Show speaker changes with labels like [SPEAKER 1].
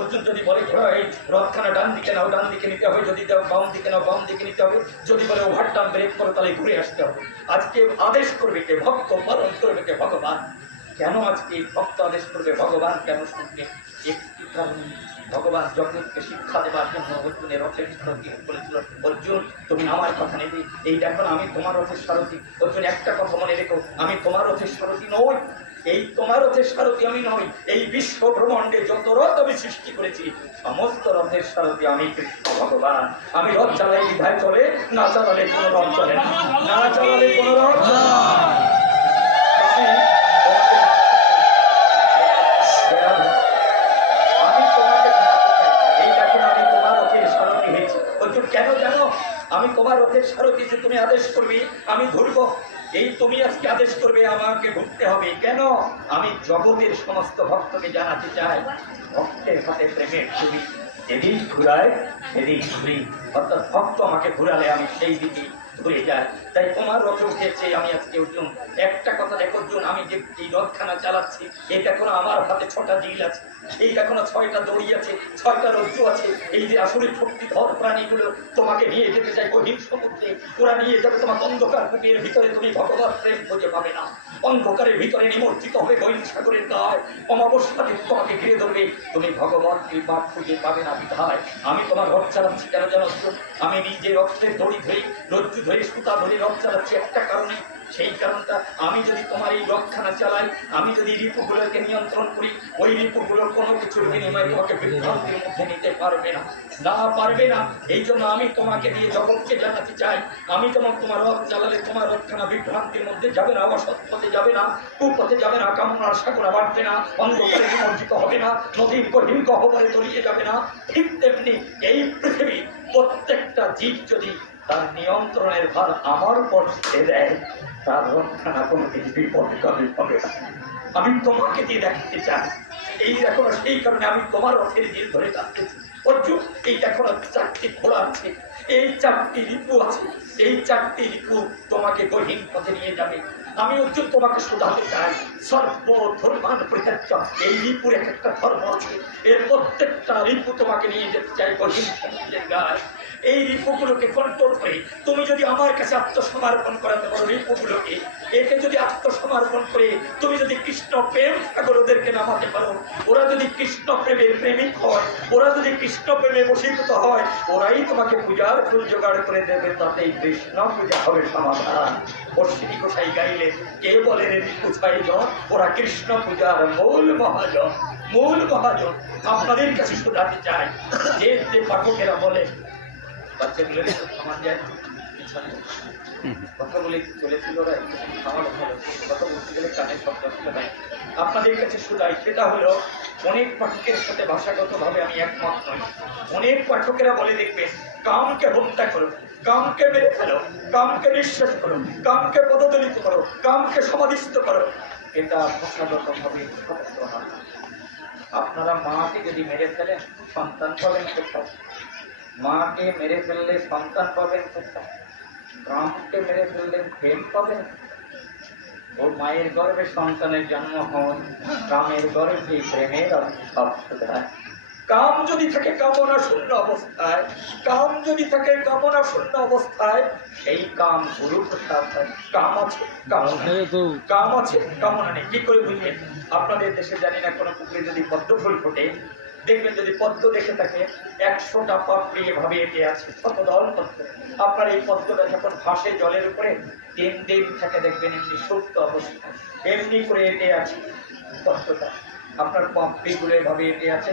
[SPEAKER 1] অর্জুন যদি বলে রথখানা ডান দিকে নাও, ডান দিকে নিতে হবে। যদি বাম দিকে নাও, বাম দিকে নিতে হবে। যদি বলে ওভারটার্ন ব্রেক করো, তাহলে ঘুরে আসতে হবে। আজকে আদেশ করবে কে? ভক্ত পালন করবে কে? ভগবান। কেন আজকে ভক্ত আদেশ করবে? ভগবান কেন শুনবে? একটি কারণে, ভগবান জগৎকে শিক্ষা দেবার জন্য অর্জুনের রথের সারথি বলেছিল অর্জুন, তুমি আমার কথা নেবে। এই দেখো আমি তোমার রথের সারথি। অর্জুন, একটা কথা মনে রেখো। আমি তোমার রথের সারথি নই। এই তোমার রথের সারথি আমি নই, এই বিশ্ব ব্রহ্মাণ্ডে যত রথ আমি সৃষ্টি করেছি, সমস্ত রথের সারথি আমি কৃষ্ণ ভগবান। আমি রথ চালাই, বিধায় চলে, না চালালে কোনো রথ চলে না। চালালে কোনো রথ কেন জানো আমি তোমার রথের সারথি যে তুমি আদেশ করবি, আমি ধরব। এই তুমি আজকে আদেশ করবে, আমাকে ভুগতে হবে। কেন? আমি জগতের সমস্ত ভক্তকে জানাতে চাই। ভক্তের হাতে প্রেমের ছবি যেদিন ঘুরায়, সেদিন ঘুরি অর্থাৎ ভক্ত আমাকে ঘুরালে আমি সেই দিকে ঘুরে যাই তাই তোমার রথে উঠেছে আমি আজকে একটা কথা দেখো আমি যে এই রথখানা চালাচ্ছি এই দেখো না আমার হাতে ছটা আছে এই দেখো না ছয়টা দড়ি আছে, ছয়টা রজ্জু আছে। এই যে আসলে প্রাণীগুলো তোমাকে নিয়ে যেতে চাই সমুদ্রে, ওরা নিয়ে যাবে অন্ধকার ভিতরে, তুমি ভগবত প্রেম খুঁজে পাবে না। অন্ধকারের ভিতরে নিমজ্জিত হবে গহীন সাগরের গায় অমাবস্যাতে তোমাকে ঘিরে ধরবে। তুমি ভগবত কৃপা খুঁজে পাবে না বিধায়। আমি তোমার রথ চালাচ্ছি কেন জানো? আমি নিজে রথের দড়ি ধরে রজ্জু ধরে সুতা ধরে রথ চালাচ্ছি একটা কারণে, সেই কারণটা আমি যদি তোমার এই রথখানা চালাই, আমি যদি রিপুগুলোকে নিয়ন্ত্রণ করি, ওই রিপুগুলোর কোনো কিছুর বিনিময়ে তোমাকে বিভ্রান্তির মধ্যে নিতে পারবে না। না পারবে না, এই জন্য আমি তোমাকে দিয়ে জগৎকে জানাতে চাই। আমি তোমার তোমার রথ চালালে তোমার রথখানা বিভ্রান্তির মধ্যে যাবে না, অসৎ পথে যাবে না, কুপথে যাবে না, কামনার সাগরা বাড়বে না, অন্ধকারে বিমর্জিত হবে না, নদীর কঠিন গহবরে তলিয়ে যাবে না, ঠিক তেমনি এই পৃথিবী প্রত্যেকটা জীব যদি তার নিয়ন্ত্রণের ভার আমার উপর ছেড়ে দেয় তার রক্ষণা কোনো কিছু বিপদগামী হবে আমি তোমাকে দিয়ে দেখাতে চাই। এই দেখো না, সেই কারণে আমি তোমার রথের দিন ধরে টানতেছি অর্জুন এই দেখো চারটি ঘোড়া আছে। এই চারটি রিপু আছে। এই চারটি রিপু তোমাকে গহীন পথে নিয়ে যাবে। আমি অর্জুন তোমাকে শোধাতে চাই। সর্ব ধর্মান পরিত্যাজ্য এই রিপুর এক একটা ধর্ম আছে। এর প্রত্যেকটা রিপু তোমাকে নিয়ে যেতে চাই গহীন গায়ে এই রিপুগুলোকে কন্ট্রোল করে, তুমি যদি আমার কাছে আত্মসমর্পণ করাতে পারো রিপুগুলোকে একে যদি আত্মসমর্পণ করে তুমি যদি কৃষ্ণ প্রেম সাগর ওদেরকে নামাতে পারো, ওরা যদি কৃষ্ণ প্রেমের প্রেমিক হয়, ওরা যদি কৃষ্ণ প্রেমে বসীভূত হয়, ওরাই তোমাকে পূজার ফুল জোগাড় করে দেবে তাতেই কৃষ্ণ পূজা হবে সমাধান। অশ্বিনী গোসাই গাইলে কে বলে রে কোথায় জন ওরা কৃষ্ণ পূজার মূল মহাজন মূল মহাজন। আপনাদের কাছে শোনাতে চাই, যে যে পাঠকেরা বলে আপনাদের কাছে শুধাই, সেটা হলো অনেক পাঠকের সাথে ভাষাগতভাবে আমি একমত নই। অনেক পাঠকেরা বলে দেখবেন কামকে হত্যা করো, কামকে মেরে ফেলো, কামকে নিঃশ্বাস করো, কামকে পদদলিত করো, কামকে সমাধিস্থ করো। এটা ভাষাগতভাবে আপনারা মাকে যদি মেরে ফেলেন, সন্তান পাবেন মাকে মেরে ফেললে সন্তান পাবেন কোথায় রামকে মেরে ফেললে প্রেম পাবেন ও মায়ের গর্ভে সন্তানের জন্ম হন রামের গর্ভে প্রেমের কাম যদি থাকে কামনা শূন্য অবস্থায়। কাম যদি থাকে কামনা শূন্য অবস্থায়। সেই কাম গুরু হয়। কাম আছে কামনা কাম আছে কামনা নেই। কি করে বুঝবেন? আপনাদের দেশে জানি না কোনো পুকুরে যদি পদ্ম ফুল ফোটে দেখবেন যদি পদ্ম দেখে থাকে, একশোটা পাপড়ি এভাবে এটি আছে। কত দল পদ্ম? আপনার এই পদ্মটা যখন ভাসে জলের উপরে তিন দিন থাকে দেখবেন এমনি সুপ্ত অবস্থা। এমনি করে এঁকে আছে পদ্মটা। আপনার পাপড়িগুলো এভাবে এঁটে আছে